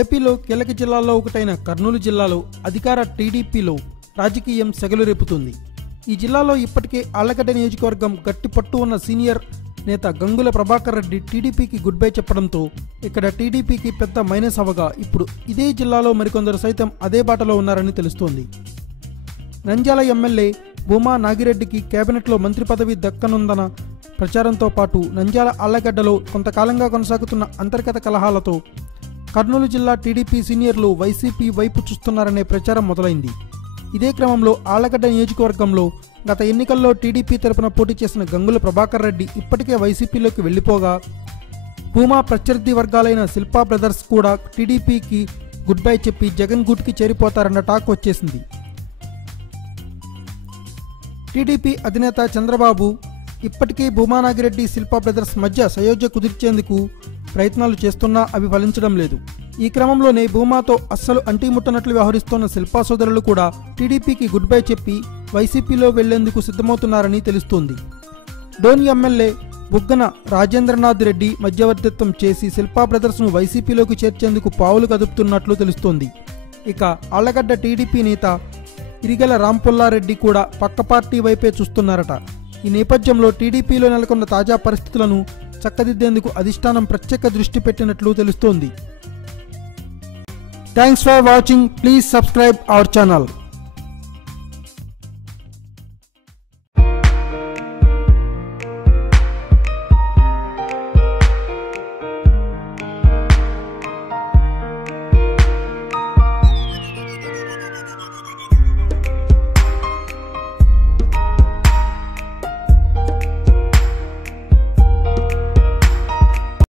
ఏపీలో కీలక జిల్లాల్లో ఒకటైన కర్నూలు జిల్లాలో అధికార టీడీపీలో రాజకీయం సెగలు రేపుతుంది. ఈ జిల్లాలో ఇప్పటికే ఆళ్లగడ్డ నియోజకవర్గం గట్టి పట్టు ఉన్న సీనియర్ నేత గంగుల ప్రభాకర్ రెడ్డి టీడీపీకి గుడ్ బై చెప్పడంతో ఇక్కడ టీడీపీకి పెద్ద మైనస్ అవగా ఇప్పుడు ఇదే జిల్లాలో మరికొందరు సైతం అదే బాటలో ఉన్నారని తెలుస్తోంది. నంద్యాల ఎమ్మెల్యే భూమా నాగిరెడ్డికి కేబినెట్లో మంత్రి పదవి దక్కనుందన్న ప్రచారంతో పాటు నంద్యాల ఆళ్లగడ్డలో కొంతకాలంగా కొనసాగుతున్న అంతర్గత కలహాలతో కర్నూలు జిల్లా టీడీపీ సీనియర్లు వైసీపీ వైపు చూస్తున్నారనే ప్రచారం మొదలైంది. ఇదే క్రమంలో ఆళ్లగడ్డ నియోజకవర్గంలో గత ఎన్నికల్లో టీడీపీ తరపున పోటీ చేసిన గంగుల ప్రభాకర్ రెడ్డి ఇప్పటికే వైసీపీలోకి వెళ్లిపోగా భూమా ప్రత్యర్థి వర్గాలైన శిల్పా బ్రదర్స్ కూడా టీడీపీకి గుడ్ బై చెప్పి జగన్ గూటికి చేరిపోతారన్న టాక్ వచ్చేసింది. టీడీపీ అధినేత చంద్రబాబు ఇప్పటికే భూమా నాగిరెడ్డి శిల్పా బ్రదర్స్ మధ్య సయోధ్య కుదిర్చేందుకు ప్రయత్నాలు చేస్తున్నా అవి ఫలించడం లేదు. ఈ క్రమంలోనే భూమాతో అస్సలు అంటిముట్టనట్లు వ్యవహరిస్తున్న శిల్పా సోదరులు కూడా టీడీపీకి గుడ్ బై చెప్పి వైసీపీలో వెళ్లేందుకు సిద్ధమవుతున్నారని తెలుస్తోంది. డోని ఎమ్మెల్యే బుగ్గన రాజేంద్రనాథ్ రెడ్డి మధ్యవర్తిత్వం చేసి శిల్పా బ్రదర్స్ను వైసీపీలోకి చేర్చేందుకు పావులు కదుపుతున్నట్లు తెలుస్తోంది. ఇక ఆళ్లగడ్డ టీడీపీ నేత ఇరిగెల రాంపుల్లారెడ్డి కూడా పక్క పార్టీ వైపే చూస్తున్నారట. ఈ నేపథ్యంలో టీడీపీలో నెలకొన్న తాజా పరిస్థితులను చక్కదిద్దేందుకు అధిష్టానం ప్రత్యేక దృష్టి పెట్టినట్లు తెలుస్తోంది. Thanks for watching. Please subscribe our channel.